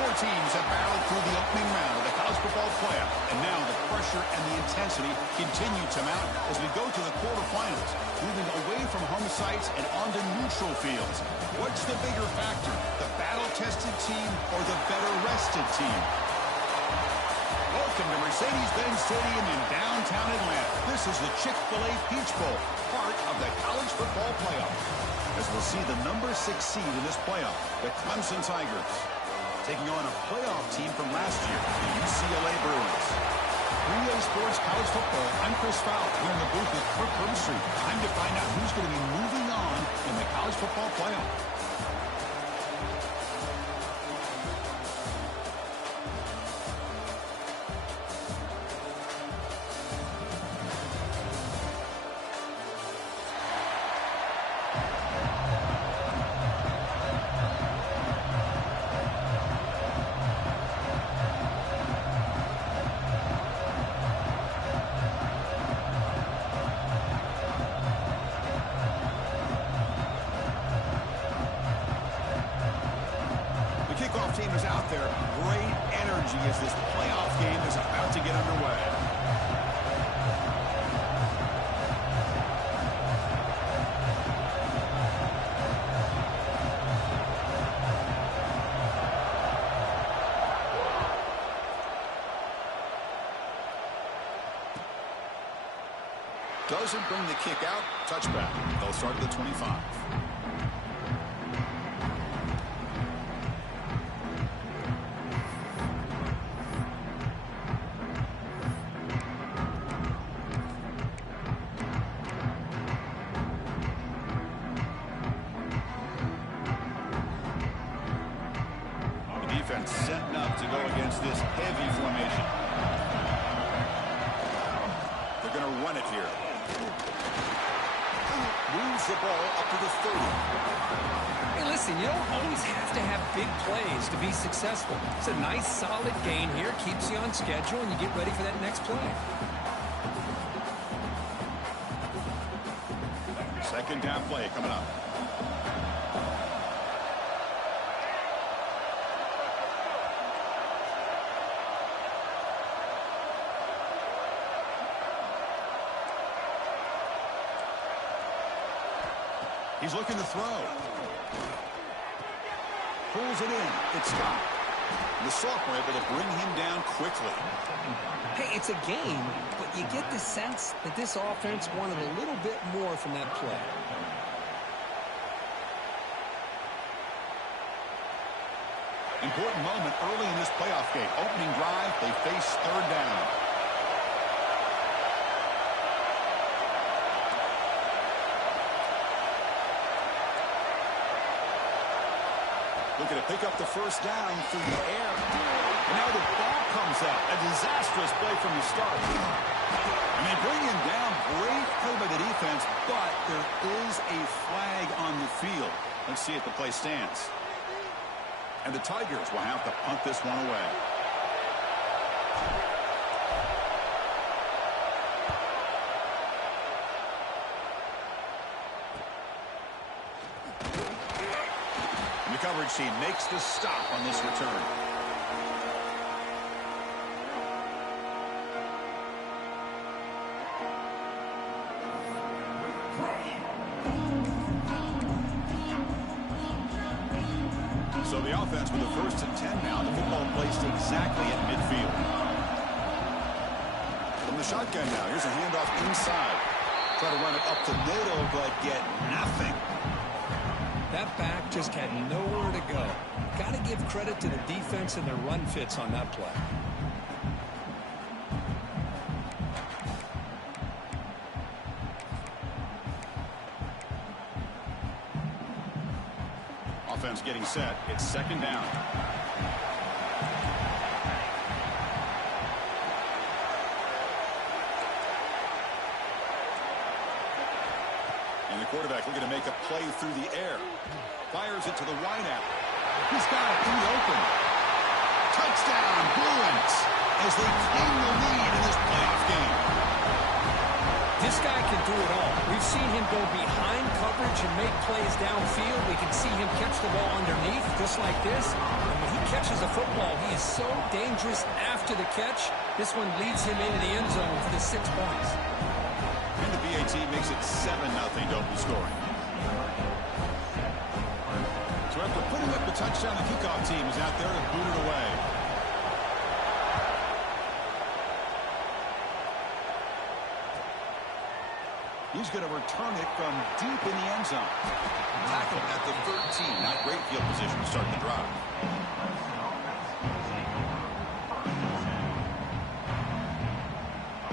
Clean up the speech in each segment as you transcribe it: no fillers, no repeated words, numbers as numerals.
Four teams have battled through the opening round of the college football playoff, and now the pressure and the intensity continue to mount as we go to the quarterfinals, moving away from home sites and onto neutral fields. What's the bigger factor, the battle-tested team or the better-rested team? Welcome to Mercedes-Benz Stadium in downtown Atlanta. This is the Chick-fil-A Peach Bowl, part of the college football playoff. As we'll see the number 6 seed in this playoff, the Clemson Tigers, taking on a playoff team from last year, the UCLA Bruins. 3A Sports College Football, I'm Chris Fowler here in the booth with Kirk Herbstreit. Time to find out who's going to be moving on in the college football playoff. Team is out there. Great energy as this playoff game is about to get underway. Doesn't bring the kick out. Touchback. They'll start at the 25. Setting up to go against this heavy formation. They're going to run it here. Moves the ball up to the 30. Hey, listen, you don't always have to have big plays to be successful. It's a nice, solid gain here. Keeps you on schedule, and you get ready for that next play. Second down play coming up. He's looking to throw. Pulls it in. It's Scott. The sophomore able to bring him down quickly. Hey, it's a game, but you get the sense that this offense wanted a little bit more from that play. Important moment early in this playoff game. Opening drive, they face third down. Looking to pick up the first down through the air. And now the ball comes out. A disastrous play from the start. And they bring him down. Great play by the defense, but there is a flag on the field. Let's see if the play stands. And the Tigers will have to punt this one away. Coverage team makes the stop on this return. So the offense with the 1st and 10 now. The football placed exactly at midfield. From the shotgun now, here's a handoff inside. Try to run it up the middle, but get nothing. That back just had nowhere to go. Got to give credit to the defense and their run fits on that play. Offense getting set. It's second down. And the quarterback looking to make a play through the air. Fires it to the wideout. He's got it in the open. Touchdown, Bruins, as they claim the lead in this playoff game. This guy can do it all. We've seen him go behind coverage and make plays downfield. We can see him catch the ball underneath, just like this. And when he catches the football, he is so dangerous after the catch. This one leads him into the end zone for the 6 points. And the BAT makes it 7-0 to open scoring. So after putting up the touchdown, the kickoff team is out there to boot it away. He's going to return it from deep in the end zone. Tackled at the 13. Not great field position to start the drive.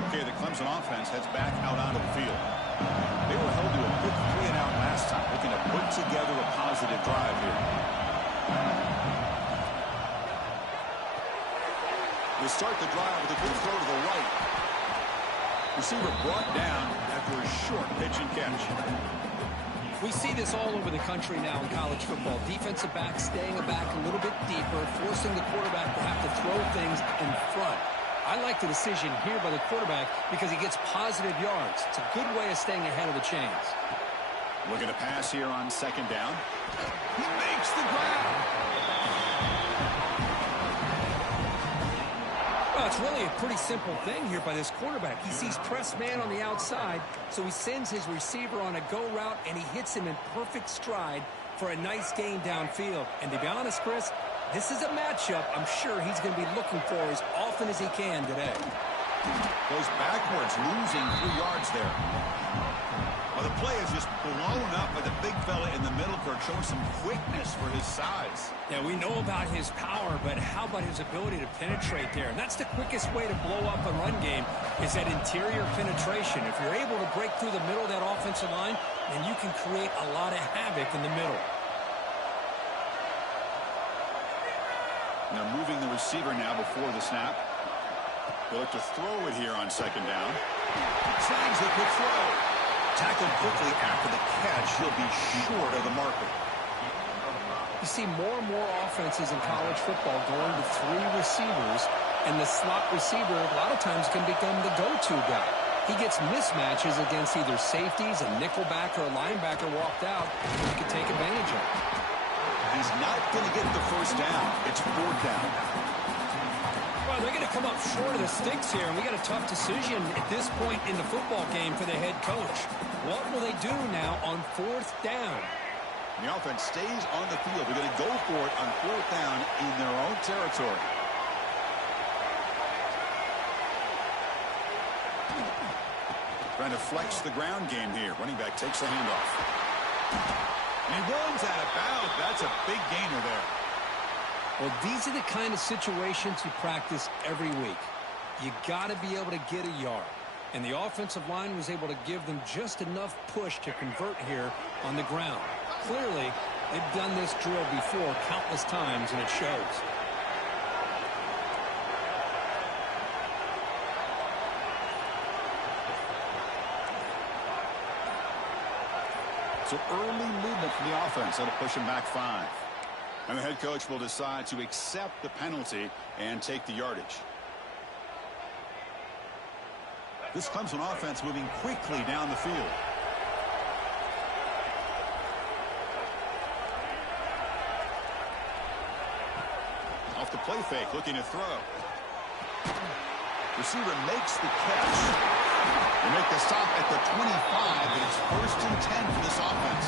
Okay, the Clemson offense heads back out onto the field. They were held to a quick 3-and-out last time, looking to put together a positive drive here. They start the drive with a good throw to the right. Receiver brought down after a short pitch and catch. We see this all over the country now in college football. Defensive backs staying back a little bit deeper, forcing the quarterback to have to throw things in front. I like the decision here by the quarterback because he gets positive yards. It's a good way of staying ahead of the chains. Looking to pass here on 2nd down. He makes the grab. Well, it's really a pretty simple thing here by this quarterback. He sees press man on the outside, so he sends his receiver on a go route, and he hits him in perfect stride for a nice gain downfield. And to be honest, Chris, this is a matchup I'm sure he's going to be looking for as often as he can today. Goes backwards, losing 3 yards there. Well, the play is just blown up by the big fella in the middle, Kirk, showing some quickness for his size. Yeah, we know about his power, but how about his ability to penetrate there? And that's the quickest way to blow up a run game is that interior penetration. If you're able to break through the middle of that offensive line, then you can create a lot of havoc in the middle. They're moving the receiver now before the snap. They'll look to throw it here on 2nd down. Snags the quick throw. Tackled quickly after the catch. He'll be short of the marker. You see more and more offenses in college football going to 3 receivers, and the slot receiver a lot of times can become the go-to guy. He gets mismatches against either safeties, a nickelback, or a linebacker walked out. He can take advantage of it. He's not going to get the 1st down. It's 4th down. Well, they're going to come up short of the sticks here, and we got a tough decision at this point in the football game for the head coach. What will they do now on 4th down? The offense stays on the field. They're going to go for it on 4th down in their own territory. Trying to flex the ground game here. Running back takes the handoff. And he runs out of bounds. That's a big gainer there. Well, these are the kind of situations you practice every week. You got to be able to get a yard. And the offensive line was able to give them just enough push to convert here on the ground. Clearly, they've done this drill before countless times, and it shows. So early movement from the offense. That'll push him back 5. And the head coach will decide to accept the penalty and take the yardage. This Clemson offense moving quickly down the field. Off the play fake, looking to throw. Receiver makes the catch. They make the stop at the 25, but it's 1st and 10 for this offense.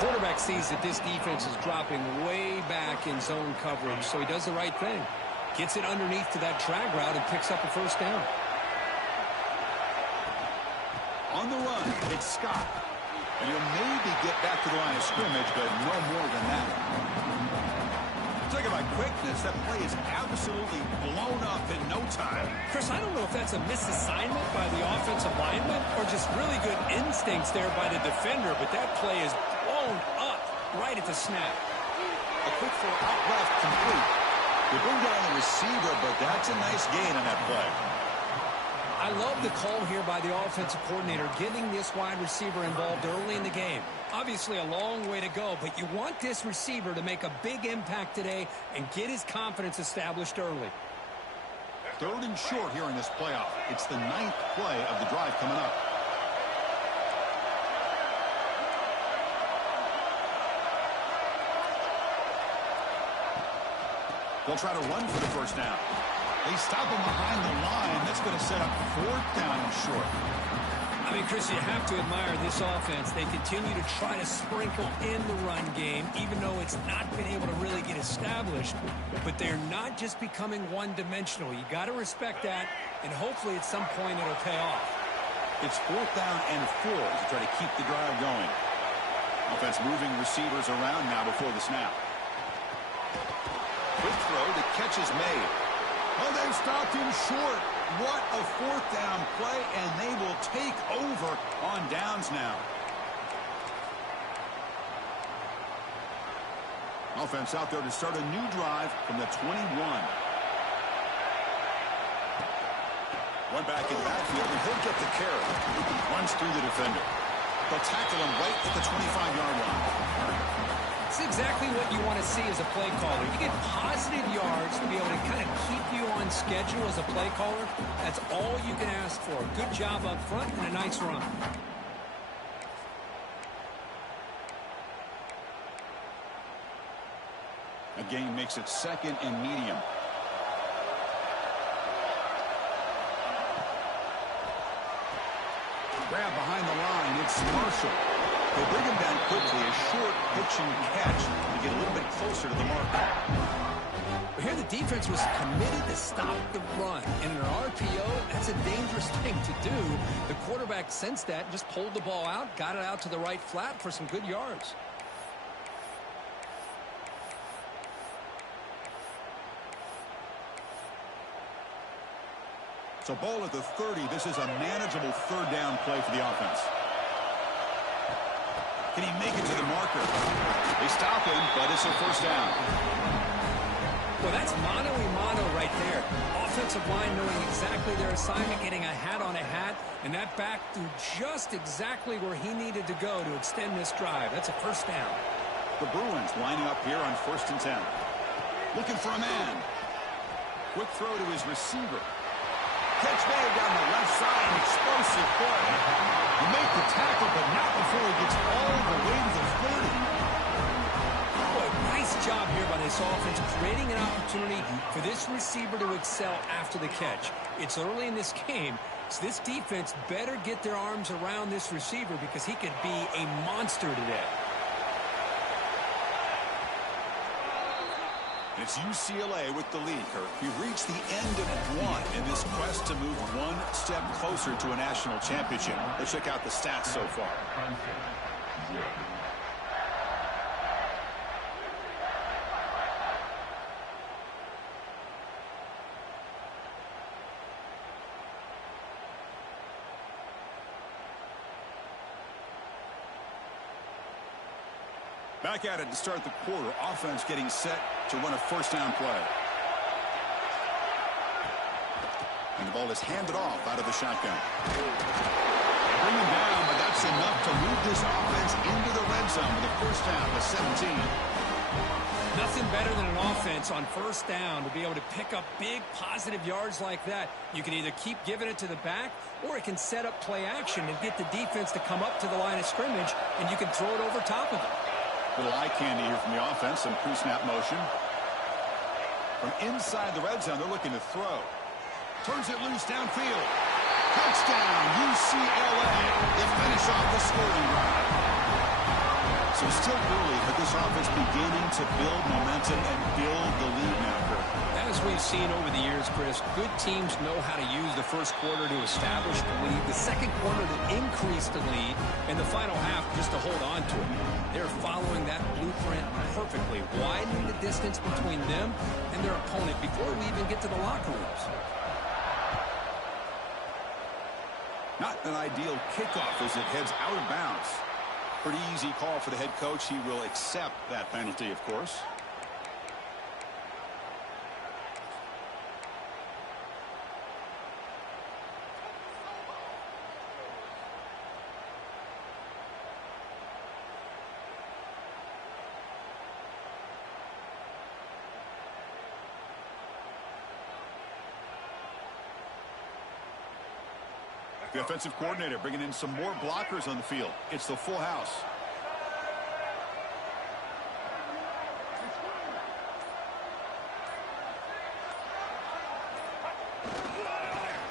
Quarterback sees that this defense is dropping way back in zone coverage, so he does the right thing. Gets it underneath to that drag route and picks up a 1st down. On the run, it's Scott. And he'll maybe get back to the line of scrimmage, but no more than that. Talking about quickness, that play is absolutely blown up in no time. Chris, I don't know if that's a misassignment by the offensive lineman or just really good instincts there by the defender, but that play is blown up right at the snap. A quick throw out left, complete. They bring down the receiver, but that's a nice gain on that play. I love the call here by the offensive coordinator, getting this wide receiver involved early in the game. Obviously a long way to go, but you want this receiver to make a big impact today and get his confidence established early. 3rd and short here in this playoff. It's the 9th play of the drive coming up. They'll try to run for the first down. They stop him behind the line. That's going to set up fourth down and short. I mean, Chris, you have to admire this offense. They continue to try to sprinkle in the run game, even though it's not been able to really get established. But they're not just becoming one-dimensional. You got to respect that, and hopefully at some point it'll pay off. It's fourth down and 4 to try to keep the drive going. Offense moving receivers around now before the snap. Quick throw, the catch is made. Oh, they've stopped him short. What a fourth down play, and they will take over on downs now. Offense out there to start a new drive from the 21. One back in the backfield, and he'll get the carry. Runs through the defender. They'll tackle him right at the 25-yard line. It's exactly what you want to see as a play caller. You get positive yards to be able to kind of keep you on schedule as a play caller. That's all you can ask for. Good job up front and a nice run. A gain makes it second and medium. Grab behind the line. It's Marshall. They bring him down quickly. A short pitch and catch to get a little bit closer to the mark. Here the defense was committed to stop the run. And in an RPO, that's a dangerous thing to do. The quarterback sensed that, just pulled the ball out, got it out to the right flat for some good yards. So ball at the 30. This is a manageable third down play for the offense. Can he make it to the marker? They stop him, but it's a first down. Well, that's mano-a-mano right there. Offensive line knowing exactly their assignment, getting a hat on a hat, and that back threw just exactly where he needed to go to extend this drive. That's a first down. The Bruins lining up here on 1st and 10. Looking for a man. Quick throw to his receiver. Catch made down the left side, an explosive play. You make the tackle, but not before he gets all the way to the 30. Boy, nice job here by this offense, creating an opportunity for this receiver to excel after the catch. It's early in this game, so this defense better get their arms around this receiver because he could be a monster today. It's UCLA with the lead, Kirk. We've reached the end of one in this quest to move one step closer to a national championship. Let's check out the stats so far. Back at it to start the quarter. Offense getting set to run a first down play. And the ball is handed off out of the shotgun. Bring him down, but that's enough to move this offense into the red zone with a first down to 17. Nothing better than an offense on first down to be able to pick up big positive yards like that. You can either keep giving it to the back, or it can set up play action and get the defense to come up to the line of scrimmage, and you can throw it over top of it. Little eye candy here from the offense. Some pre-snap motion. From inside the red zone, they're looking to throw. Turns it loose downfield. Touchdown, UCLA. They finish off the scoring drive. So still early, but this offense beginning to build momentum and build the lead now, Kirk. As we've seen over the years, Chris, good teams know how to use the first quarter to establish the lead, the second quarter to increase the lead, and the final half just to hold on to it. They're following that blueprint perfectly, widening the distance between them and their opponent before we even get to the locker rooms. Not an ideal kickoff as it heads out of bounds. Pretty easy call for the head coach. He will accept that penalty, of course. The offensive coordinator bringing in some more blockers on the field. It's the full house.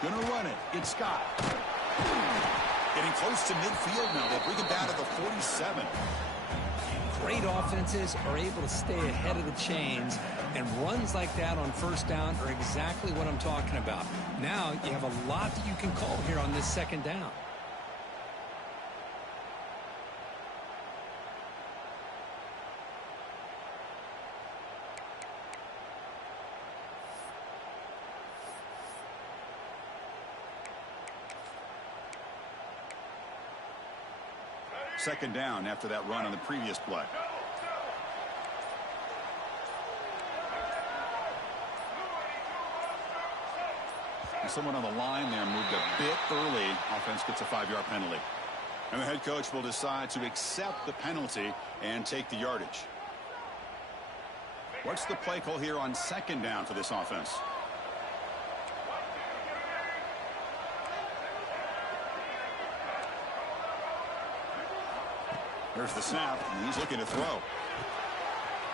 Gonna run it. It's Scott. Getting close to midfield now. They bring him down to the 47. Great offenses are able to stay ahead of the chains, and runs like that on first down are exactly what I'm talking about. Now you have a lot that you can call here on this second down. Second down after that run on the previous play. And someone on the line there moved a bit early. Offense gets a 5-yard penalty. And the head coach will decide to accept the penalty and take the yardage. What's the play call here on second down for this offense? There's the snap, and he's looking to throw.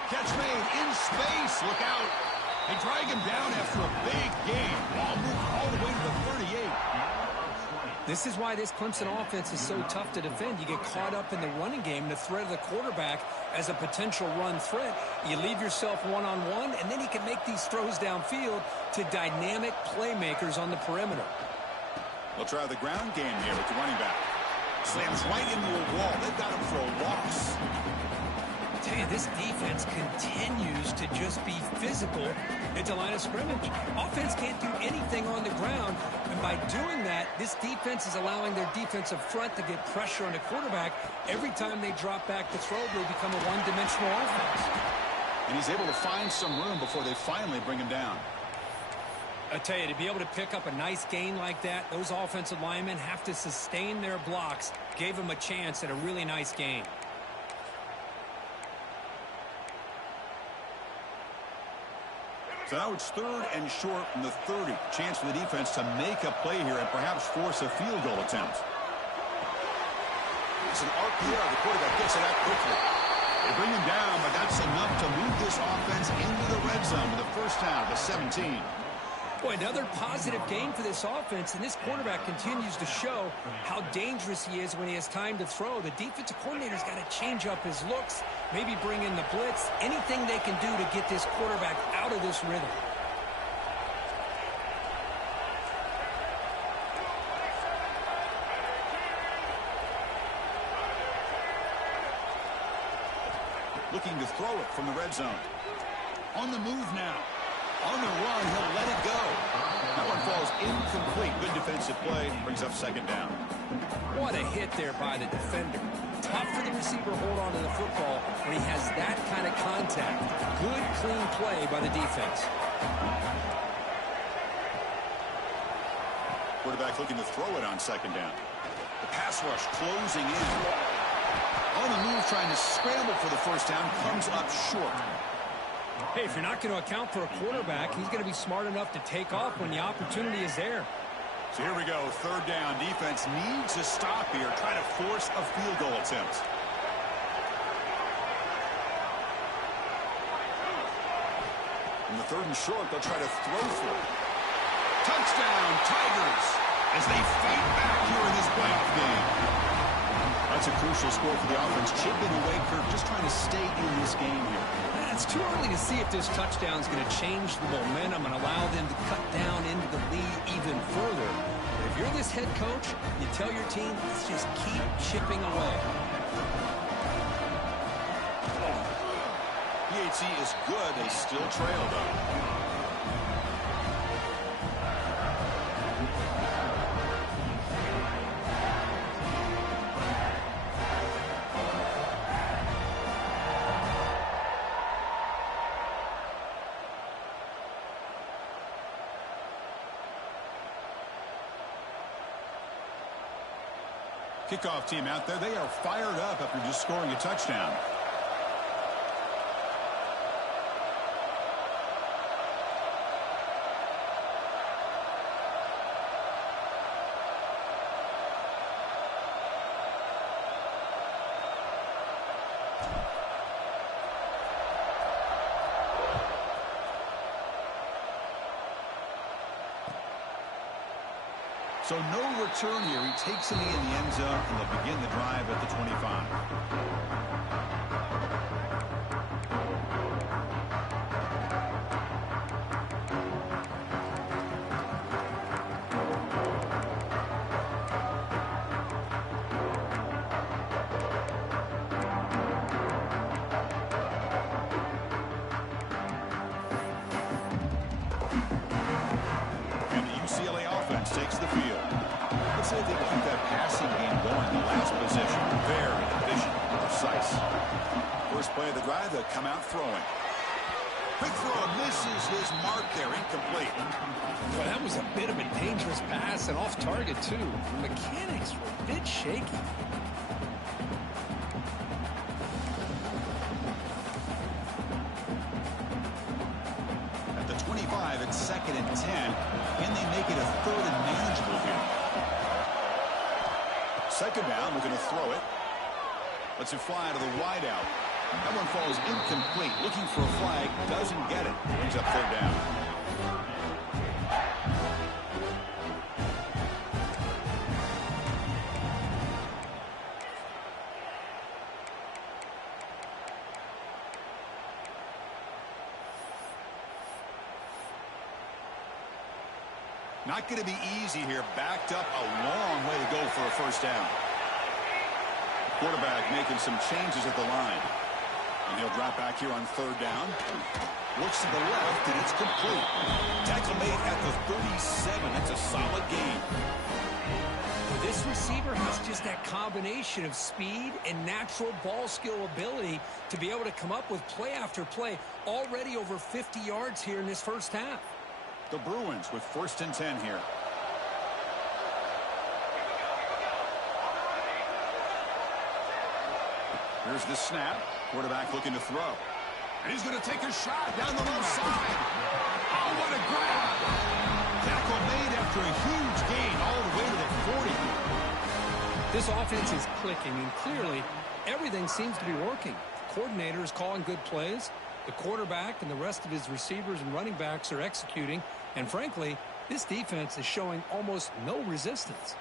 Catch made in space. Look out. They drag him down after a big gain. Ball moved all the way to the 38. This is why this Clemson offense is so tough to defend. You get caught up in the running game, the threat of the quarterback as a potential run threat. You leave yourself one-on-one, and then he can make these throws downfield to dynamic playmakers on the perimeter. They'll try the ground game here with the running back. Slams right into a wall. They've got him for a loss. I tell you, this defense continues to just be physical at the line of scrimmage. Offense can't do anything on the ground, and by doing that, this defense is allowing their defensive front to get pressure on the quarterback. Every time they drop back to throw, they become a one-dimensional offense. And he's able to find some room before they finally bring him down. I tell you, to be able to pick up a nice gain like that, those offensive linemen have to sustain their blocks. Gave them a chance at a really nice gain. So now it's third and short from the 30. Chance for the defense to make a play here and perhaps force a field goal attempt. It's an RPO. The quarterback gets it out quickly. They bring him down, but that's enough to move this offense into the red zone with a first down to 17. Boy, another positive game for this offense, and this quarterback continues to show how dangerous he is when he has time to throw. The defensive coordinator's got to change up his looks, maybe bring in the blitz, anything they can do to get this quarterback out of this rhythm. Looking to throw it from the red zone. On the move now. On the run, he'll let it go. That one falls incomplete. Good defensive play. Brings up second down. What a hit there by the defender. Tough for the receiver to hold on to the football when he has that kind of contact. Good, clean play by the defense. Quarterback looking to throw it on second down. The pass rush closing in. On the move, trying to scramble for the first down. Comes up short. Hey, if you're not going to account for a quarterback, he's going to be smart enough to take off when the opportunity is there. So here we go, third down. Defense needs to stop here, try to force a field goal attempt. In the third and short, they'll try to throw for it. Touchdown, Tigers, as they fight back here in this playoff game. That's a crucial score for the offense. Chipping away, Kirk, just trying to stay in this game here. It's too early to see if this touchdown is going to change the momentum and allow them to cut down into the lead even further. But if you're this head coach, you tell your team, let's just keep chipping away. PAT is good. They still trail, though. Kickoff team out there. They are fired up after just scoring a touchdown. So no return here. He takes it in the end zone, and they'll begin the drive at the 25. UCLA offense takes the field. Let's say they keep that passing game going. The last possession, very efficient and precise. First play of the drive, they'll come out throwing. Quick throw, misses his mark there, incomplete. Well, that was a bit of a dangerous pass and off target, too. The mechanics were a bit shaky. At the 25, it's 2nd and 10. Can they make it a 3rd and manageable here? 2nd down, looking to throw it. Lets it fly to the wideout. That one falls incomplete. Looking for a flag, doesn't get it. Brings up 3rd down. Not going to be easy here. Backed up a long way to go for a 1st down. Quarterback making some changes at the line. And he'll drop back here on 3rd down. Looks to the left, and it's complete. Tackle made at the 37. That's a solid gain. Well, this receiver has just that combination of speed and natural ball skill ability to be able to come up with play after play. Already over 50 yards here in this 1st half. The Bruins with 1st and 10 here. Here's the snap. Quarterback looking to throw. And he's going to take a shot down the left side. Oh, what a grab. Tackle made after a huge gain all the way to the 40. This offense is clicking, and clearly everything seems to be working. The coordinator is calling good plays. The quarterback and the rest of his receivers and running backs are executing. And frankly, this defense is showing almost no resistance.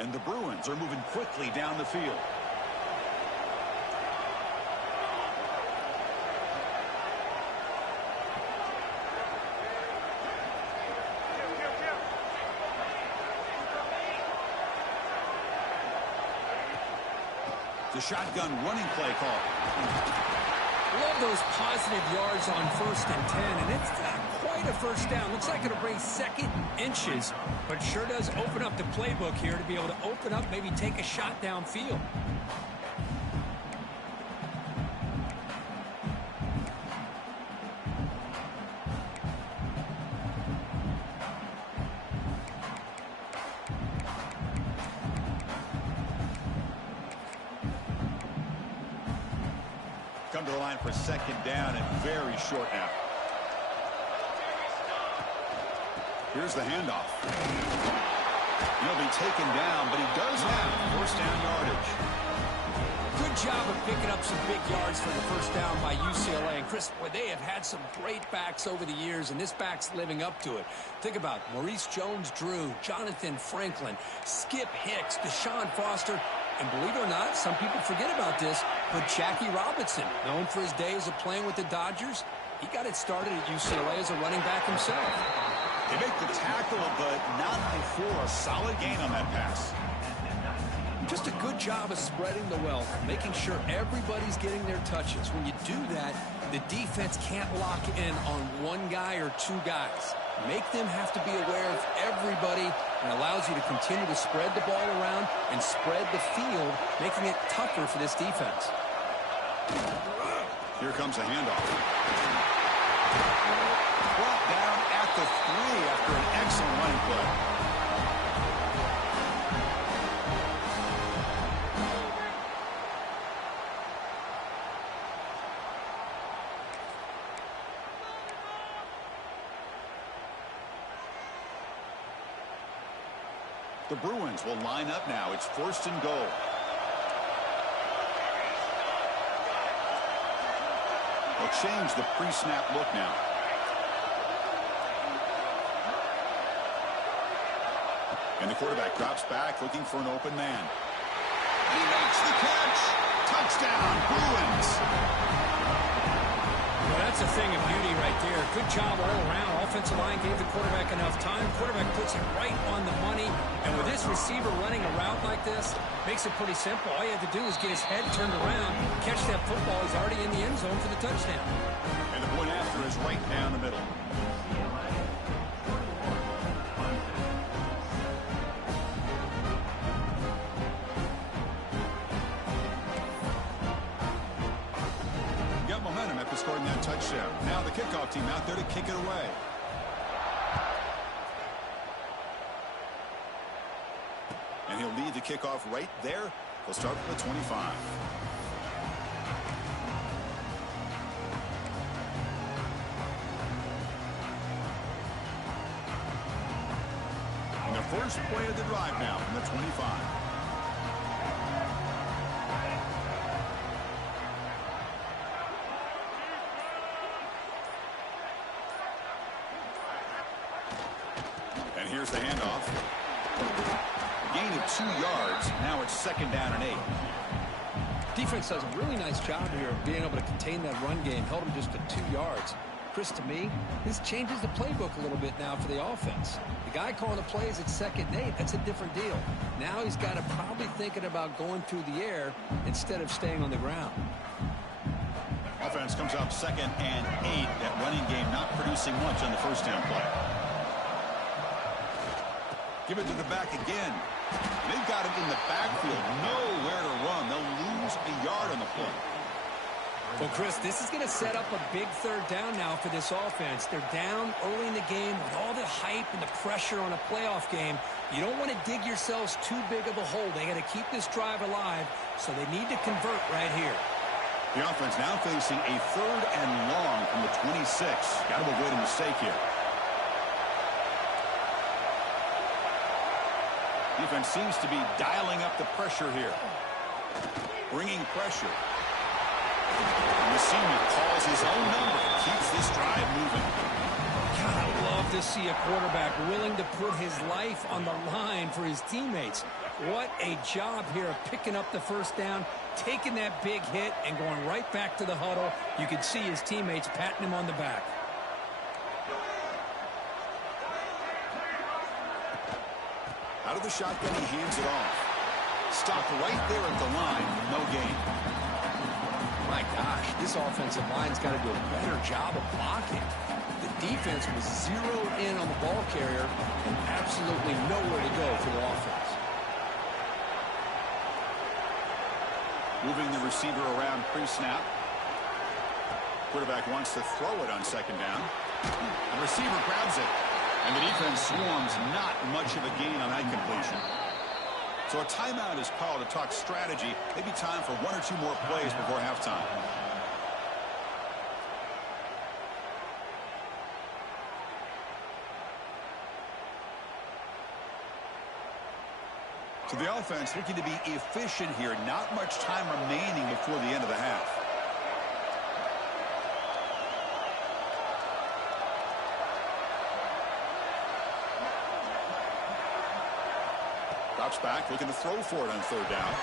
And the Bruins are moving quickly down the field. The shotgun running play call. Love those positive yards on 1st and 10, and it's not quite a 1st down. Looks like it'll bring 2nd inches, but sure does open up the playbook here to be able to open up, maybe take a shot downfield. Come to the line for 2nd down and very short now. Here's the handoff. He'll be taken down, but he does have 1st down yardage. Good job of picking up some big yards for the 1st down by UCLA. And Chris, boy, they have had some great backs over the years, and this back's living up to it. Think about Maurice Jones-Drew, Jonathan Franklin, Skip Hicks, Deshaun Foster, and believe it or not, some people forget about this, but Jackie Robinson, known for his days of playing with the Dodgers, he got it started at UCLA as a running back himself. They make the tackle, but not before a solid gain on that pass. Just a good job of spreading the wealth, making sure everybody's getting their touches. When you do that, the defense can't lock in on one guy or two guys. Make them have to be aware of everybody, and allows you to continue to spread the ball around and spread the field, making it tougher for this defense. Here comes a handoff. Brought down at the 3 after an excellent running play. The Bruins will line up now. It's 1st and goal. They'll change the pre-snap look now. And the quarterback drops back looking for an open man. And he makes the catch. Touchdown, Bruins. Well, that's a thing of beauty right there. Good job all around. Offensive line gave the quarterback enough time. Quarterback puts it right on the money. And with this receiver running a route like this, makes it pretty simple. All you have to do is get his head turned around, catch that football. He's already in the end zone for the touchdown. And the point after is right down the middle. Scoring that touchdown. Now the kickoff team out there to kick it away. And he'll lead the kickoff right there. He'll start from the 25. And the first play of the drive now from the 25. Here's the handoff. Gain of 2 yards. Now it's 2nd down and 8. Defense does a really nice job here of being able to contain that run game. Held him just to 2 yards. Chris, to me, this changes the playbook a little bit now for the offense. The guy calling the plays at 2nd and 8, that's a different deal. Now he's got to probably thinking about going through the air instead of staying on the ground. Offense comes up 2nd and 8. That running game not producing much on the first down play. Give it to the back again. They've got him in the backfield. Nowhere to run. They'll lose a yard on the play. Well, Chris, this is going to set up a big 3rd down now for this offense. They're down early in the game with all the hype and the pressure on a playoff game. You don't want to dig yourselves too big of a hole. They got to keep this drive alive, so they need to convert right here. The offense now facing a 3rd and long from the 26. Got to avoid a mistake here. Defense seems to be dialing up the pressure here. Bringing pressure. And the senior calls his own number and keeps this drive moving. God, I love to see a quarterback willing to put his life on the line for his teammates. What a job here of picking up the first down, taking that big hit, and going right back to the huddle. You can see his teammates patting him on the back. Out of the shotgun, he hands it off. Stopped right there at the line, no gain. My gosh, this offensive line's got to do a better job of blocking. The defense was zeroed in on the ball carrier and absolutely nowhere to go for the offense. Moving the receiver around pre-snap. Quarterback wants to throw it on 2nd down. The receiver grabs it. And the defense swarms, not much of a gain on that completion. So a timeout is called to talk strategy. Maybe time for 1 or 2 more plays before halftime. So the offense looking to be efficient here. Not much time remaining before the end of the half. Drops back, looking to throw for it on 3rd down.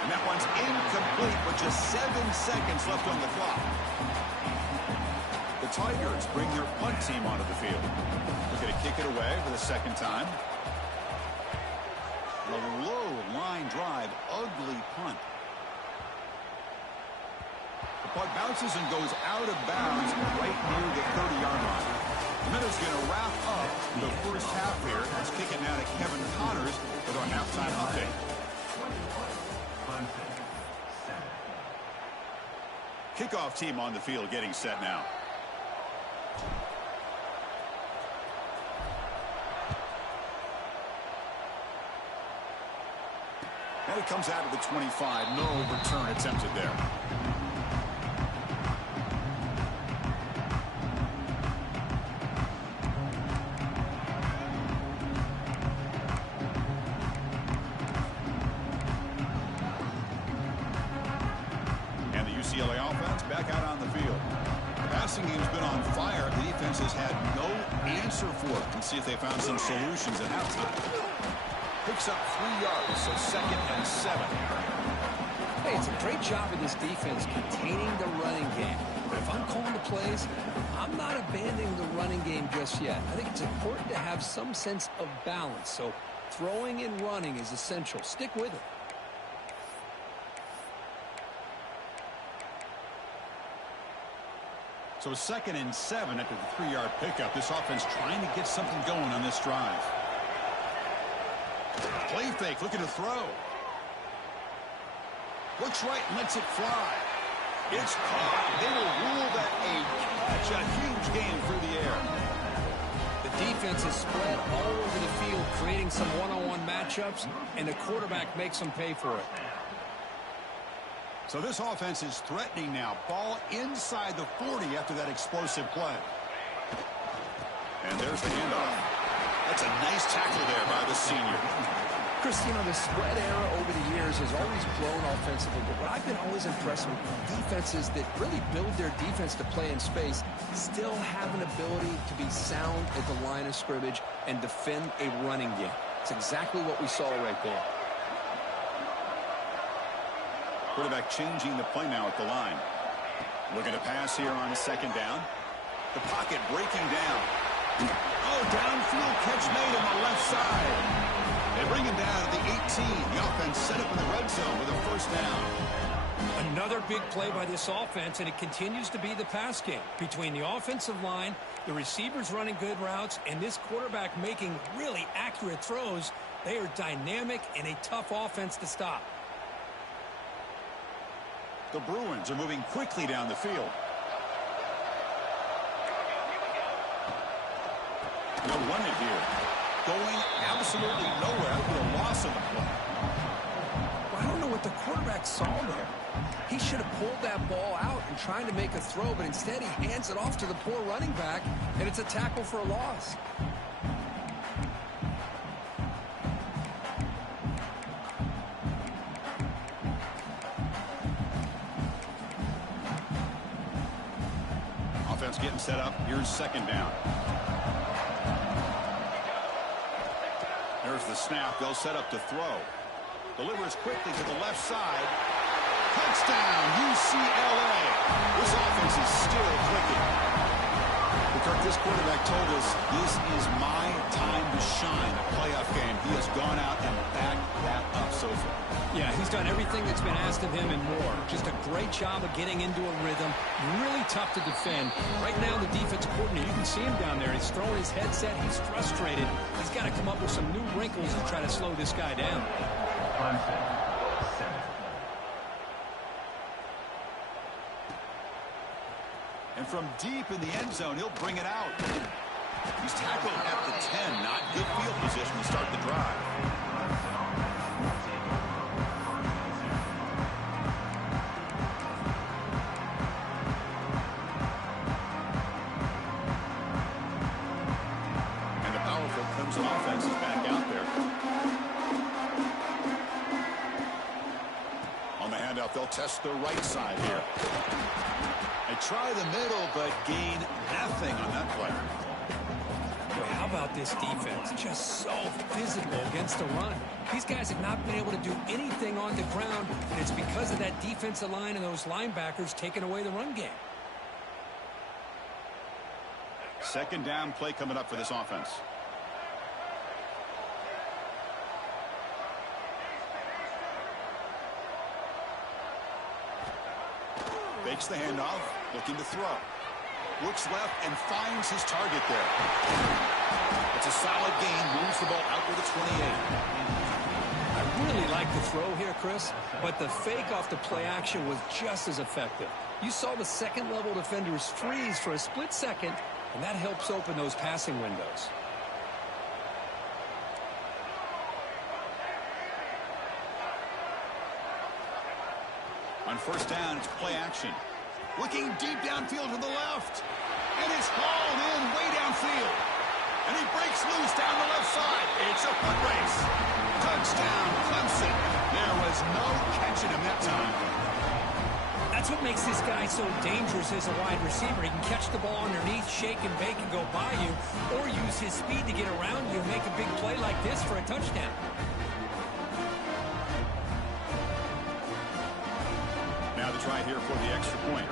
And that one's incomplete with just 7 seconds left on the clock. The Tigers bring their punt team onto the field. Looking to kick it away for the 2nd time. A low line drive, ugly punt. The punt bounces and goes out of bounds right near the 30-yard line. The Minnows going to wrap up the first half here. Let's kick it now to Kevin Connors with our halftime update. Kickoff team on the field getting set now. And it comes out of the 25. No return attempted there. UCLA offense back out on the field. offense has had no answer for it. Let's see if they found some solutions at halftime. Picks up 3 yards, so 2nd and 7. Hey, it's a great job of this defense containing the running game. But if I'm calling the plays, I'm not abandoning the running game just yet. I think it's important to have some sense of balance. So throwing and running is essential. Stick with it. So 2nd and 7 after the 3-yard pickup. This offense trying to get something going on this drive. Play fake, looking to throw. Looks right and lets it fly. It's caught. They will rule that a catch. A huge gain through the air. The defense is spread all over the field, creating some one-on-one matchups, and the quarterback makes them pay for it. So this offense is threatening now. Ball inside the 40 after that explosive play. And there's the handoff. That's a nice tackle there by the senior. Chris, you know, the spread era over the years has always grown offensively, but what I've been always impressed with defenses that really build their defense to play in space still have an ability to be sound at the line of scrimmage and defend a running game. It's exactly what we saw right there. Quarterback changing the play now at the line. Looking to pass here on 2nd down. The pocket breaking down. Oh, downfield catch made on the left side. They bring him down at the 18. The offense set up in the red zone with a 1st down. Another big play by this offense, and it continues to be the pass game. Between the offensive line, the receivers running good routes, and this quarterback making really accurate throws, they are dynamic and a tough offense to stop. The Bruins are moving quickly down the field. They'll run it here. Going absolutely nowhere with a loss of the play. Well, I don't know what the quarterback saw there. He should have pulled that ball out and tried to make a throw, but instead he hands it off to the poor running back, and it's a tackle for a loss. Offense getting set up. Here's 2nd down. There's the snap. They'll set up to throw. Delivers quickly to the left side. Touchdown, UCLA. This offense is still clicking. Kirk, this quarterback told us this is my time to shine. A playoff game. He has gone out and backed that up so far. Yeah, he's done everything that's been asked of him and more. Just a great job of getting into a rhythm. Really tough to defend. Right now, the defense coordinator, you can see him down there. He's throwing his headset. He's frustrated. He's got to come up with some new wrinkles to try to slow this guy down. And from deep in the end zone, he'll bring it out. He's tackled at the 10. Not good field position to start the drive. And the powerful Clemson offense is back out there. On the handoff, they'll test the right side here. They try the middle, but gain nothing on that play. Boy, how about this defense? Just so physical against the run. These guys have not been able to do anything on the ground, and it's because of that defensive line and those linebackers taking away the run game. 2nd down play coming up for this offense. Fakes the handoff, looking to throw. Looks left and finds his target there. It's a solid gain, moves the ball out to the 28. I really like the throw here, Chris, but the fake off the play action was just as effective. You saw the second-level defenders freeze for a split second, and that helps open those passing windows. On 1st down, it's play action. Looking deep downfield to the left. And it's hauled in way downfield. And he breaks loose down the left side. It's a foot race. Touchdown, Clemson. There was no catching him that time. That's what makes this guy so dangerous as a wide receiver. He can catch the ball underneath, shake and bake and go by you, or use his speed to get around you and make a big play like this for a touchdown. Now the try here for the extra point.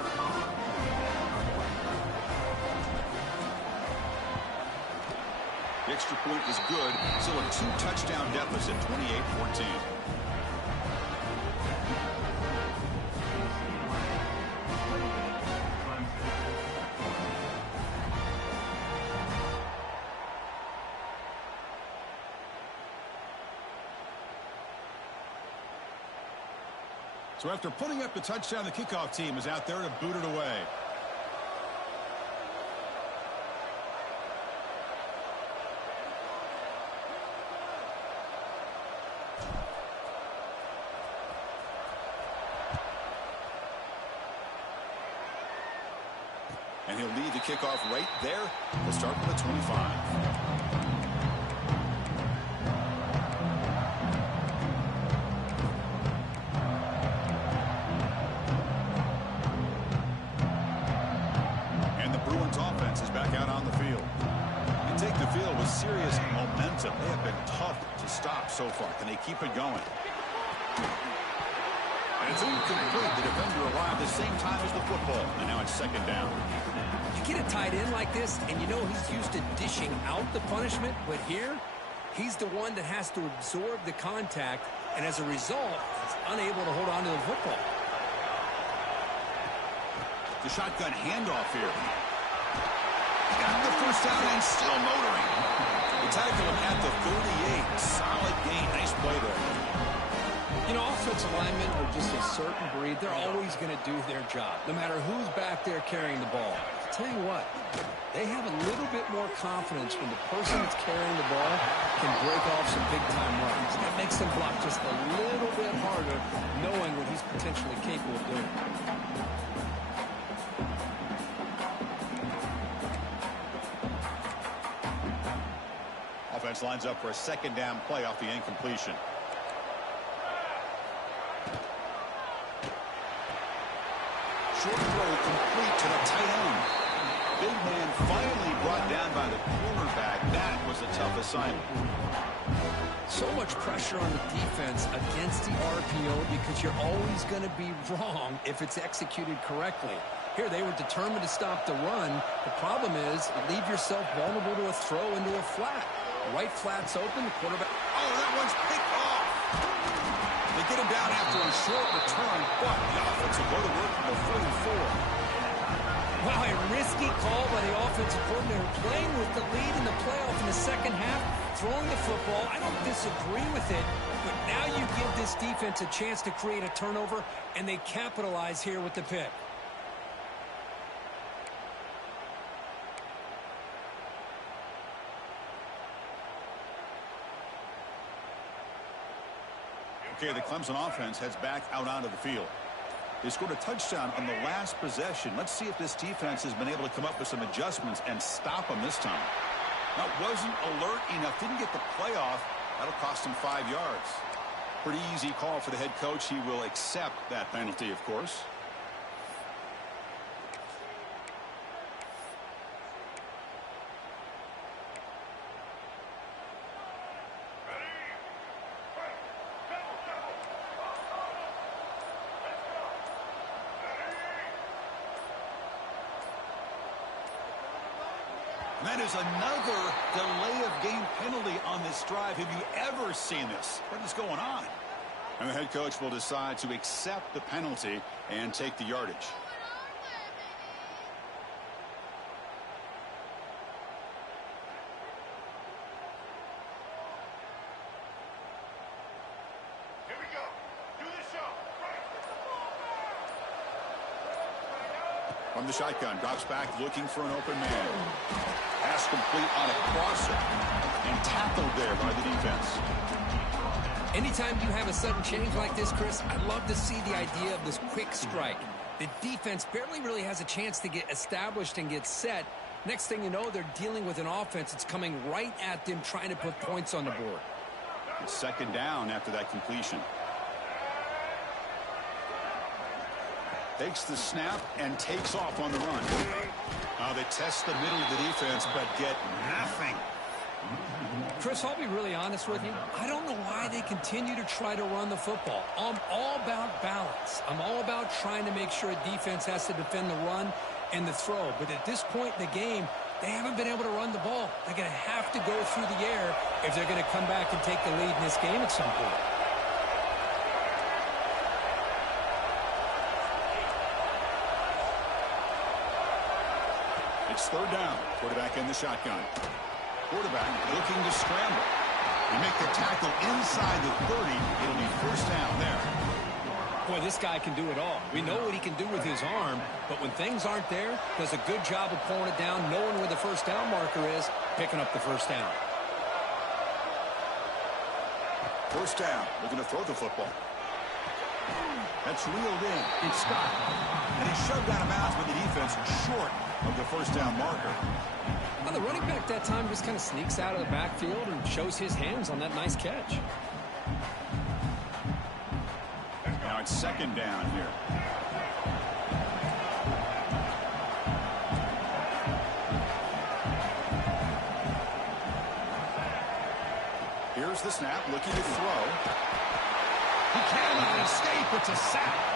The extra point is good. Still a 2-touchdown deficit, 28-14. So after putting up the touchdown, the kickoff team is out there to boot it away. And he'll lead the kickoff right there. We'll start from the 25. Serious momentum. They have been tough to stop so far. Can they keep it going? And it's incomplete. The defender arrived the same time as the football. And now it's second down. You get a tight end like this, and you know he's used to dishing out the punishment. But here, he's the one that has to absorb the contact. And as a result, he's unable to hold on to the football. The shotgun handoff here. Got the first down and still motoring. The tackle him at the 38. Solid gain. Nice play there. You know, offensive linemen are just a certain breed. They're always going to do their job, no matter who's back there carrying the ball. I'll tell you what, they have a little bit more confidence when the person that's carrying the ball can break off some big-time runs. That makes them block just a little bit harder, knowing what he's potentially capable of doing. Offense lines up for a second down play off the incompletion. Short throw complete to the tight end. Big man finally brought down by the cornerback. That was a tough assignment. So much pressure on the defense against the RPO because you're always going to be wrong if it's executed correctly. Here they were determined to stop the run. The problem is you leave yourself vulnerable to a throw into a flat. Right flat's open, the quarterback. Oh, that one's picked off. They get him down after a short return, but the offense will go to work from the 44. Wow, a risky call by the offensive coordinator, playing with the lead in the playoff in the second half, throwing the football. I don't disagree with it, but now you give this defense a chance to create a turnover, and they capitalize here with the pick. Okay, the Clemson offense heads back out onto the field. They scored a touchdown on the last possession. Let's see if this defense has been able to come up with some adjustments and stop them this time. That wasn't alert enough. Didn't get the playoff. That'll cost him 5 yards. Pretty easy call for the head coach. He will accept that penalty, of course. That is another delay of game penalty on this drive. Have you ever seen this? What is going on? And the head coach will decide to accept the penalty and take the yardage. Here we go. Do the show. From the shotgun, drops back looking for an open man. Pass complete on a crosser and tackled there by the defense. Anytime you have a sudden change like this, Chris, I'd love to see the idea of this quick strike. The defense barely really has a chance to get established and get set. Next thing you know, they're dealing with an offense that's coming right at them, trying to put points on the board. It's second down after that completion. Takes the snap and takes off on the run. They test the middle of the defense, but get nothing. Chris, I'll be really honest with you. I don't know why they continue to try to run the football. I'm all about balance. I'm all about trying to make sure a defense has to defend the run and the throw. But at this point in the game, they haven't been able to run the ball. They're going to have to go through the air if they're going to come back and take the lead in this game at some point. It's third down. Quarterback in the shotgun. Quarterback looking to scramble. You make the tackle inside the 30. It'll be first down there. Boy, this guy can do it all. We know what he can do with his arm, but when things aren't there, does a good job of pulling it down, knowing where the first down marker is, picking up the first down. First down. Looking to throw the football. That's reeled in. It's Scott. And he's shoved out of bounds with the defense short of the first down marker. Well, the running back that time just kind of sneaks out of the backfield and shows his hands on that nice catch. Now it's second down here. Here's the snap, looking to throw. He cannot escape. It's a sack.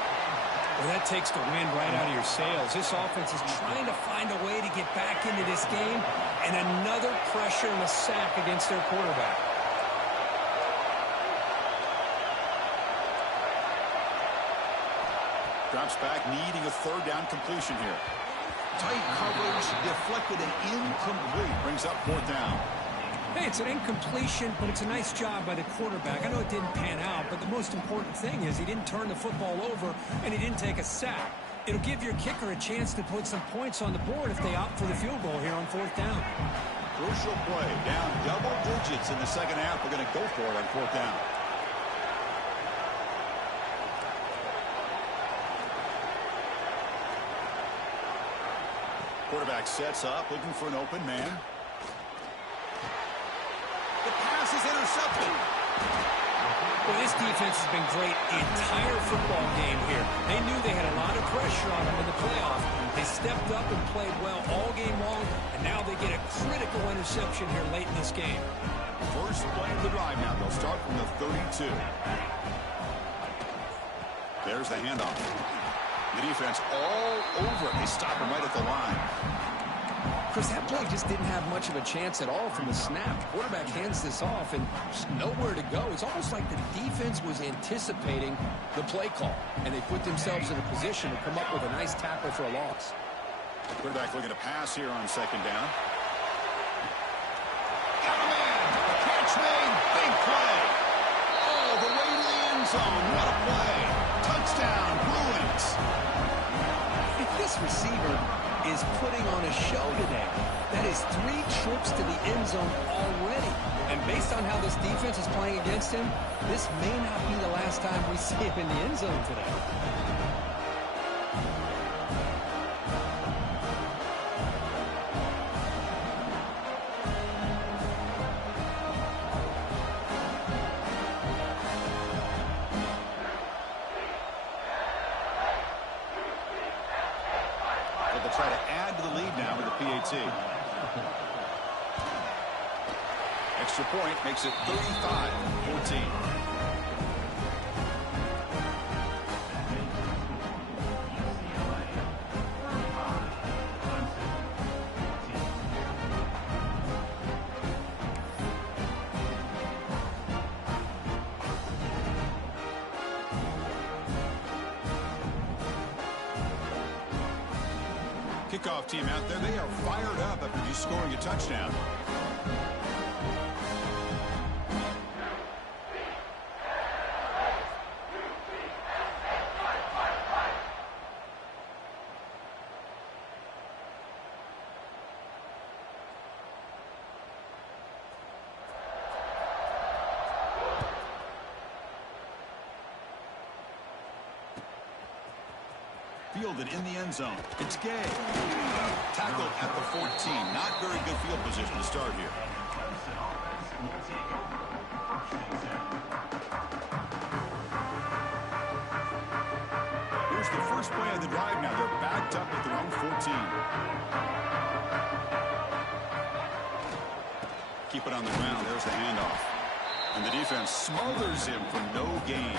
Well, that takes the wind right out of your sails. This offense is trying to find a way to get back into this game, and another pressure and a sack against their quarterback. Drops back, needing a third down completion here. Tight coverage, deflected and incomplete. Brings up fourth down. Hey, it's an incompletion, but it's a nice job by the quarterback. I know it didn't pan out, but the most important thing is he didn't turn the football over and he didn't take a sack. It'll give your kicker a chance to put some points on the board if they opt for the field goal here on fourth down. Crucial play, down double digits in the second half. We're going to go for it on fourth down. Quarterback sets up, looking for an open man. The pass is intercepted. Well, this defense has been great the entire football game here. They knew they had a lot of pressure on them in the playoff. They stepped up and played well all game long, and now they get a critical interception here late in this game. First play of the drive now. They'll start from the 32. There's the handoff. The defense all over it. They stop him right at the line. Chris, that play just didn't have much of a chance at all from the snap. The quarterback hands this off and just nowhere to go. It's almost like the defense was anticipating the play call, and they put themselves in a position to come up with a nice tackle for a loss. Quarterback looking to pass here on second down. Got a man. Catch made. Big play. Oh, the way to the end zone. What a play. Touchdown, Bruins. This receiver is putting on a show today. That is 3 trips to the end zone already. And based on how this defense is playing against him, this may not be the last time we see him in the end zone today. Try to add to the lead now with the PAT. Extra point makes it 35-14. Kickoff team out there, they are fired up after just scoring a touchdown. Fielded in the end zone. It's Gay. Tackled at the 14. Not very good field position to start here. Here's the the first play of the drive now. They're backed up at their own 14. Keep it on the ground. There's the handoff. And the defense smothers him for no gain.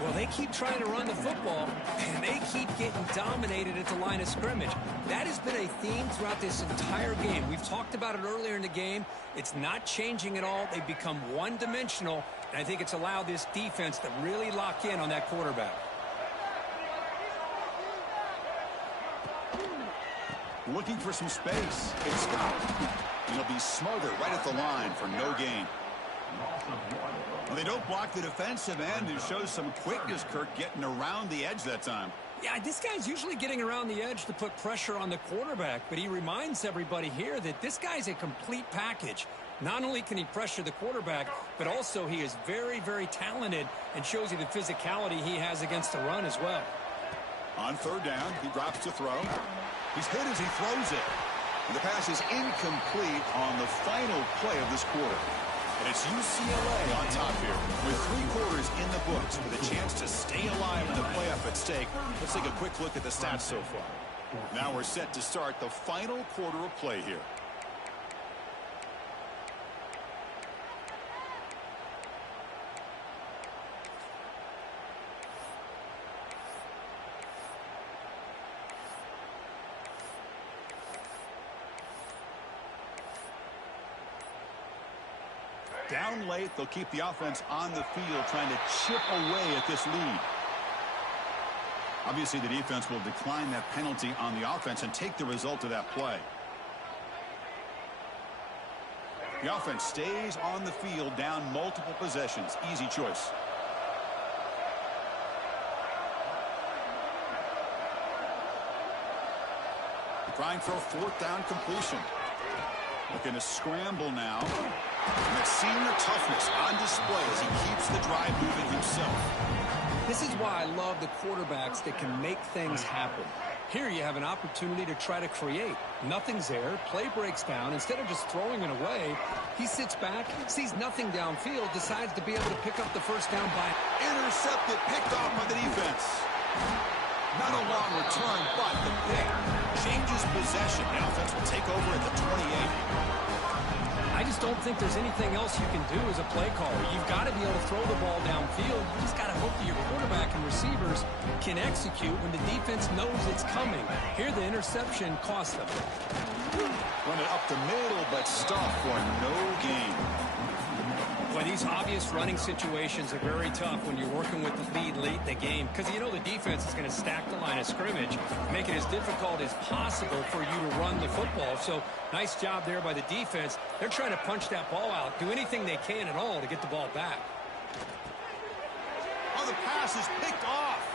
Well, they keep trying to run the football, and they keep getting dominated at the line of scrimmage. That has been a theme throughout this entire game. We've talked about it earlier in the game. It's not changing at all. They've become one-dimensional, and I think it's allowed this defense to really lock in on that quarterback. Looking for some space. It's Scott. And he'll be smothered right at the line for no gain. Well, they don't block the defensive end. It shows some quickness, Kirk, getting around the edge that time. Yeah, this guy's usually getting around the edge to put pressure on the quarterback, but he reminds everybody here that this guy's a complete package. Not only can he pressure the quarterback, but also he is very, very talented and shows you the physicality he has against the run as well. On third down, he drops to throw. He's hit as he throws it. And the pass is incomplete on the final play of this quarter. And it's UCLA on top here. With 3 quarters in the books with a chance to stay alive in the playoff at stake. Let's take a quick look at the stats so far. Now we're set to start the final quarter of play here. Down late, they'll keep the offense on the field trying to chip away at this lead. Obviously, the defense will decline that penalty on the offense and take the result of that play. The offense stays on the field down multiple possessions. Easy choice. Trying for a 4th down completion. Looking to scramble now. And that senior toughness on display as he keeps the drive moving himself. This is why I love the quarterbacks that can make things happen. Here you have an opportunity to try to create. Nothing's there. Play breaks down. Instead of just throwing it away, he sits back, sees nothing downfield, decides to be able to pick up the first down by intercepted, picked off by the defense. Not a long return, but the pick changes possession. The offense will take over at the 28. I just don't think there's anything else you can do as a play caller. You've got to be able to throw the ball downfield. You just got to hope that your quarterback and receivers can execute when the defense knows it's coming. Here, the interception cost them. Run it up the middle, but stopped for no gain. Boy, these obvious running situations are very tough when you're working with the lead late in the game because you know the defense is going to stack the line of scrimmage, make it as difficult as possible for you to run the football. So nice job there by the defense. They're trying to punch that ball out, do anything they can at all to get the ball back. Oh, the pass is picked off.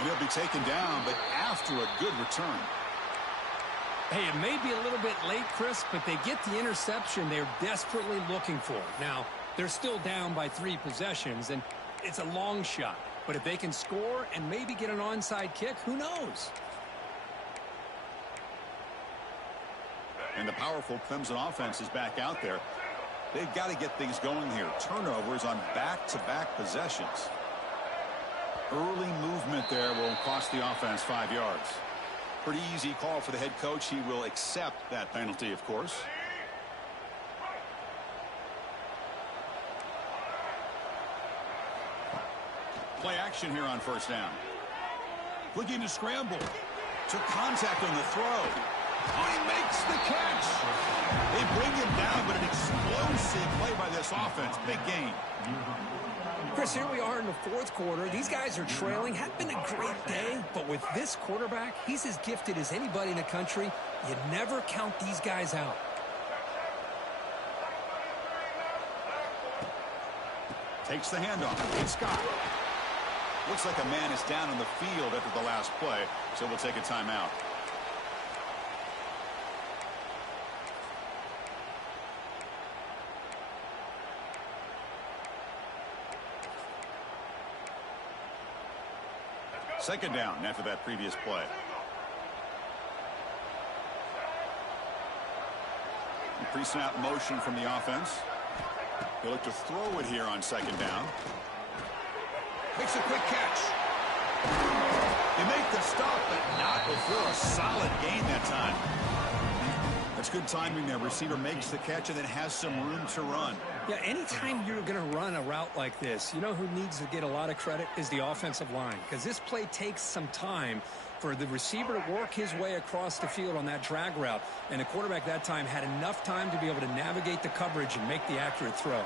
And he'll be taken down, but after a good return. Hey, it may be a little bit late, Chris, but they get the interception they're desperately looking for. Now, they're still down by 3 possessions, and it's a long shot. But if they can score and maybe get an onside kick, who knows? And the powerful Clemson offense is back out there. They've got to get things going here. Turnovers on back-to-back possessions. Early movement there will cost the offense 5 yards. Pretty easy call for the head coach. He will accept that penalty, of course. Play action here on first down. Looking to scramble. Took contact on the throw. Oh, he makes the catch. They bring him down, but an explosive play by this offense. Big gain. Chris, here we are in the 4th quarter. These guys are trailing. Had been a great day, but with this quarterback, he's as gifted as anybody in the country. You never count these guys out. Takes the handoff. It's Scott. Looks like a man is down on the field after the last play, so we'll take a timeout. Second down after that previous play. Pre-snap motion from the offense. They look to throw it here on second down. Makes a quick catch. They make the stop, but not before a solid gain that time. That's good timing there. Receiver makes the catch and then has some room to run. Yeah, anytime you're going to run a route like this, you know who needs to get a lot of credit is the offensive line, because this play takes some time for the receiver to work his way across the field on that drag route, and the quarterback that time had enough time to be able to navigate the coverage and make the accurate throw.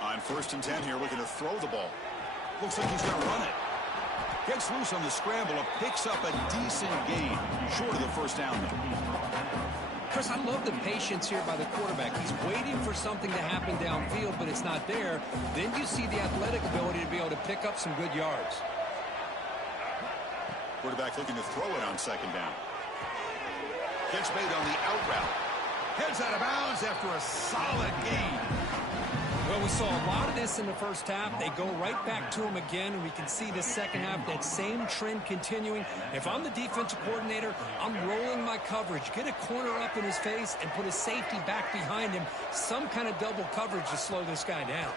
On 1st and 10 here, looking to throw the ball. Looks like he's going to run it. Gets loose on the scramble and picks up a decent gain. Short of the first down, though. Chris, I love the patience here by the quarterback. He's waiting for something to happen downfield, but it's not there. Then you see the athletic ability to be able to pick up some good yards. Quarterback looking to throw it on 2nd down. Gets made on the out route. Heads out of bounds after a solid gain. Well, we saw a lot of this in the first half. They go right back to him again, and we can see the second half, that same trend continuing. If I'm the defensive coordinator, I'm rolling my coverage. Get a corner up in his face and put a safety back behind him. Some kind of double coverage to slow this guy down.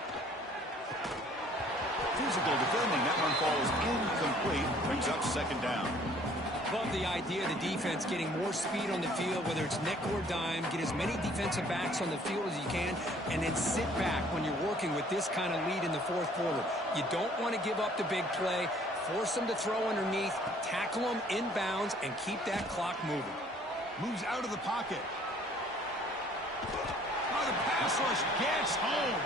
Physical defending. That one falls incomplete. Brings up 2nd down. Love the idea of the defense getting more speed on the field, whether it's nickel or dime. Get as many defensive backs on the field as you can, and then sit back when you're working with this kind of lead in the 4th quarter. You don't want to give up the big play. Force them to throw underneath, tackle them inbounds, and keep that clock moving. Moves out of the pocket. Oh, the pass rush gets home.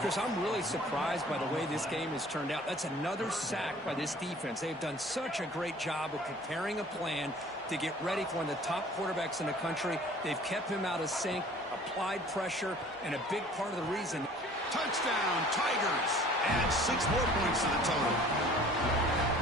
Chris, I'm really surprised by the way this game has turned out. That's another sack by this defense. They've done such a great job of preparing a plan to get ready for one of the top quarterbacks in the country. They've kept him out of sync, applied pressure, and a big part of the reason. Touchdown, Tigers. Add 6 more points to the total.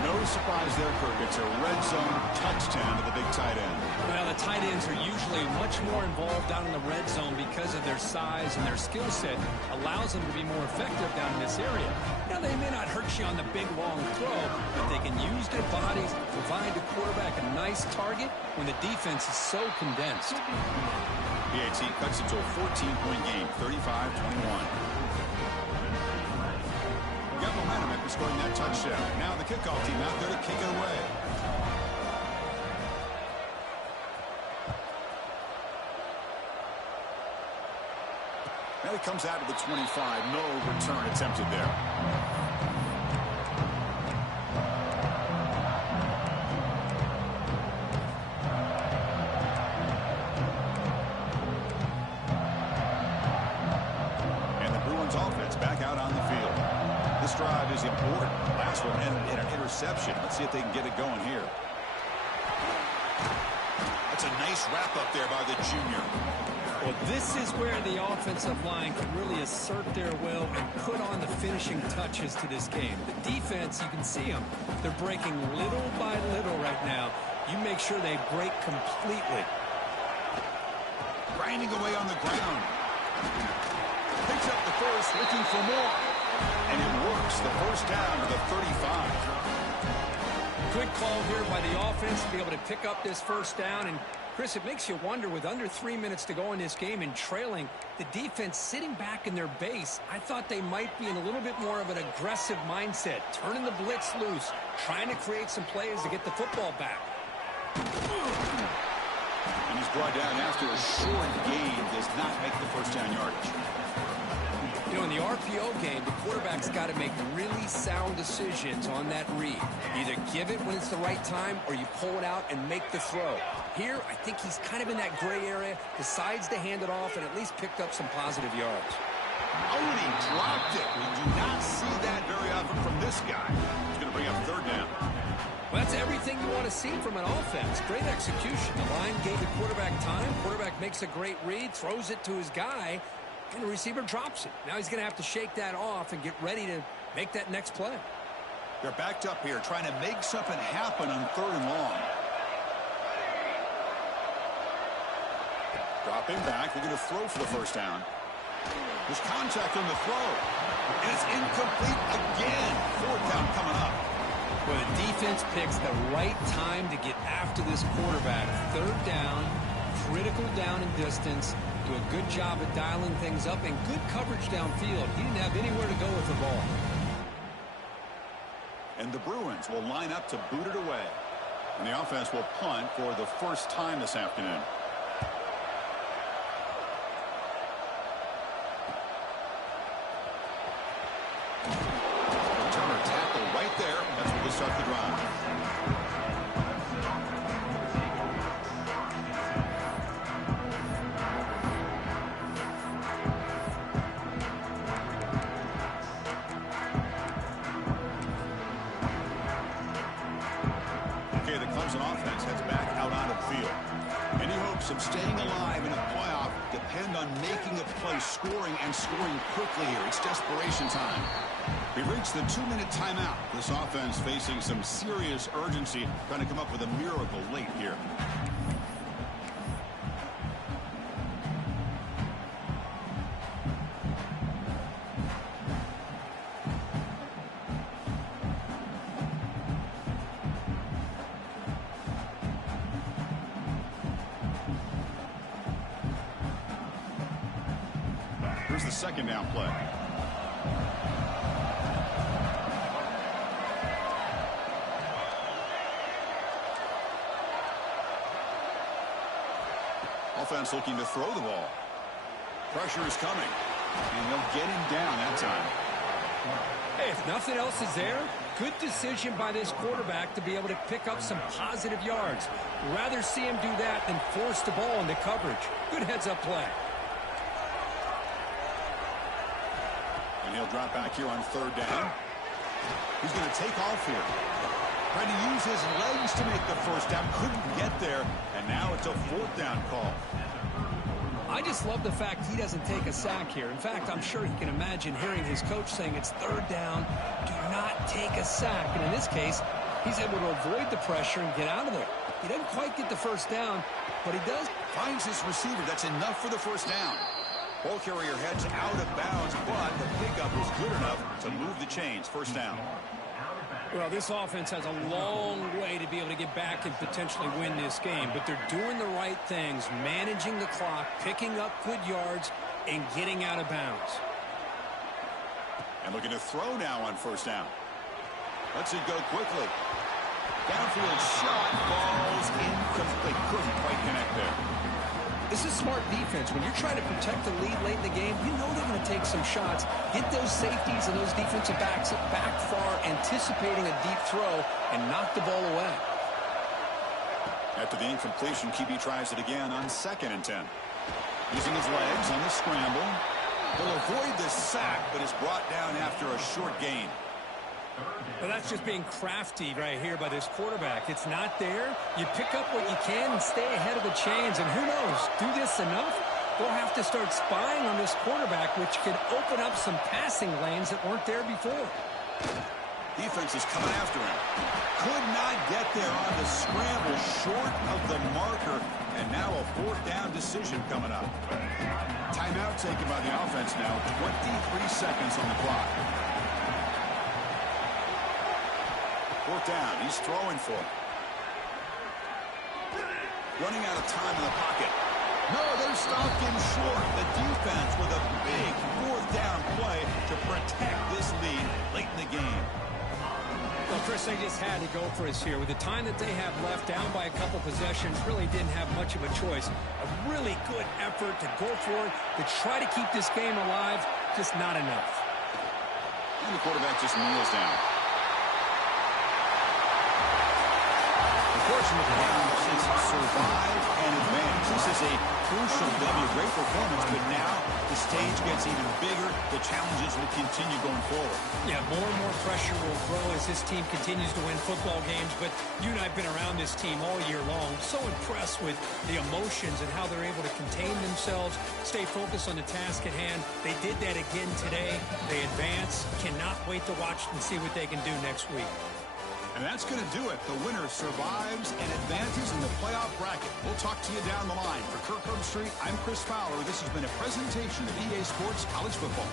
No surprise there, Kirk. It's a red zone touchdown to the big tight end. Well, the tight ends are usually much more involved down in the red zone because of their size, and their skill set allows them to be more effective down in this area. Now, they may not hurt you on the big, long throw, but they can use their bodies to provide the quarterback a nice target when the defense is so condensed. PAT cuts it to a 14-point game, 35-21. Got momentum after scoring that touchdown. Now the kickoff team out there to kick it away. Now he comes out to the 25. No return attempted there. And the Bruins offense back out on the field. This drive is important. Last one ended in an interception. Let's see if they can get it going here. That's a nice wrap-up there by the junior. Well, this is where the offensive line can really assert their will and put on the finishing touches to this game. The defense, you can see them. They're breaking little by little right now. You make sure they break completely. Grinding away on the ground. Picks up the first, looking for more. And it works. The first down to the 35. Good call here by the offense to be able to pick up this first down. And, Chris, it makes you wonder, with under 3 minutes to go in this game and trailing, the defense sitting back in their base, I thought they might be in a little bit more of an aggressive mindset, turning the blitz loose, trying to create some plays to get the football back. And he's brought down after a short gain. Does not make the first down yardage. You know, in the RPO game, the quarterback's got to make really sound decisions on that read. Either give it when it's the right time or you pull it out and make the throw. Here, I think he's kind of in that gray area, decides to hand it off, and at least picked up some positive yards. Oh, and he dropped it. We do not see that very often from this guy. He's going to bring up 3rd down. Well, that's everything you want to see from an offense. Great execution. The line gave the quarterback time. Quarterback makes a great read, throws it to his guy, and the receiver drops it. Now he's going to have to shake that off and get ready to make that next play. They're backed up here, trying to make something happen on 3rd and long. Dropping back, they're going to throw for the first down. There's contact on the throw. And it's incomplete again. 4th down coming up. Well, the defense picks the right time to get after this quarterback. 3rd down, critical down and distance. Do a good job of dialing things up and good coverage downfield. He didn't have anywhere to go with the ball. And the Bruins will line up to boot it away. And the offense will punt for the first time this afternoon. Returner tackle right there. That's where we'll start the drive. Okay, the Clemson offense heads back out onto the field. Any hopes of staying alive in a playoff depend on making a play, scoring, and scoring quickly here. It's desperation time. We've reached the 2-minute timeout. This offense facing some serious urgency, trying to come up with a miracle late here. Here's the second down play. Offense looking to throw the ball. Pressure is coming. And they'll get him down that time. Hey, if nothing else is there, good decision by this quarterback to be able to pick up some positive yards. Rather see him do that than force the ball into coverage. Good heads-up play. And he'll drop back here on third down. He's going to take off here. Trying to use his legs to make the first down. Couldn't get there. And now it's a fourth down call. I just love the fact he doesn't take a sack here. In fact, I'm sure he can imagine hearing his coach saying it's third down. Do not take a sack. And in this case, he's able to avoid the pressure and get out of there. He doesn't quite get the first down, but he does. Finds his receiver. That's enough for the first down. Ball carrier heads out of bounds, but the pickup is good enough to move the chains. First down. Well, this offense has a long way to be able to get back and potentially win this game, but they're doing the right things, managing the clock, picking up good yards, and getting out of bounds. And looking to throw now on first down. Lets it go quickly. Downfield shot falls incomplete. Couldn't quite connect there. This is smart defense. When you're trying to protect the lead late in the game, you know they're going to take some shots. Get those safeties and those defensive backs back far, anticipating a deep throw, and knock the ball away. After the incompletion, QB tries it again on 2nd and 10. Using his legs on the scramble. He'll avoid the sack, but is brought down after a short gain. Well, that's just being crafty right here by this quarterback. It's not there. You pick up what you can and stay ahead of the chains. And who knows, do this enough, they'll have to start spying on this quarterback, which could open up some passing lanes that weren't there before. Defense is coming after him. Could not get there on the scramble, short of the marker. And now a fourth down decision coming up. Timeout taken by the offense now. 23 seconds on the clock. Fourth down. He's throwing for it. Running out of time in the pocket. No, they stopped him short. The defense with a big fourth down play to protect this lead late in the game. Well, Chris, they just had to go for us here. With the time that they have left, down by a couple possessions, really didn't have much of a choice. A really good effort to go for it, to try to keep this game alive, just not enough. And the quarterback just kneels down. Unfortunately for him, he's survived and advanced. This is a crucial W. Great performance, but now the stage gets even bigger. The challenges will continue going forward. Yeah, more and more pressure will grow as this team continues to win football games. But you and I have been around this team all year long. So impressed with the emotions and how they're able to contain themselves, stay focused on the task at hand. They did that again today. They advance. Cannot wait to watch and see what they can do next week. And that's going to do it. The winner survives and advances in the playoff bracket. We'll talk to you down the line. For Kirk Herbstreit, I'm Chris Fowler. This has been a presentation of EA Sports College Football.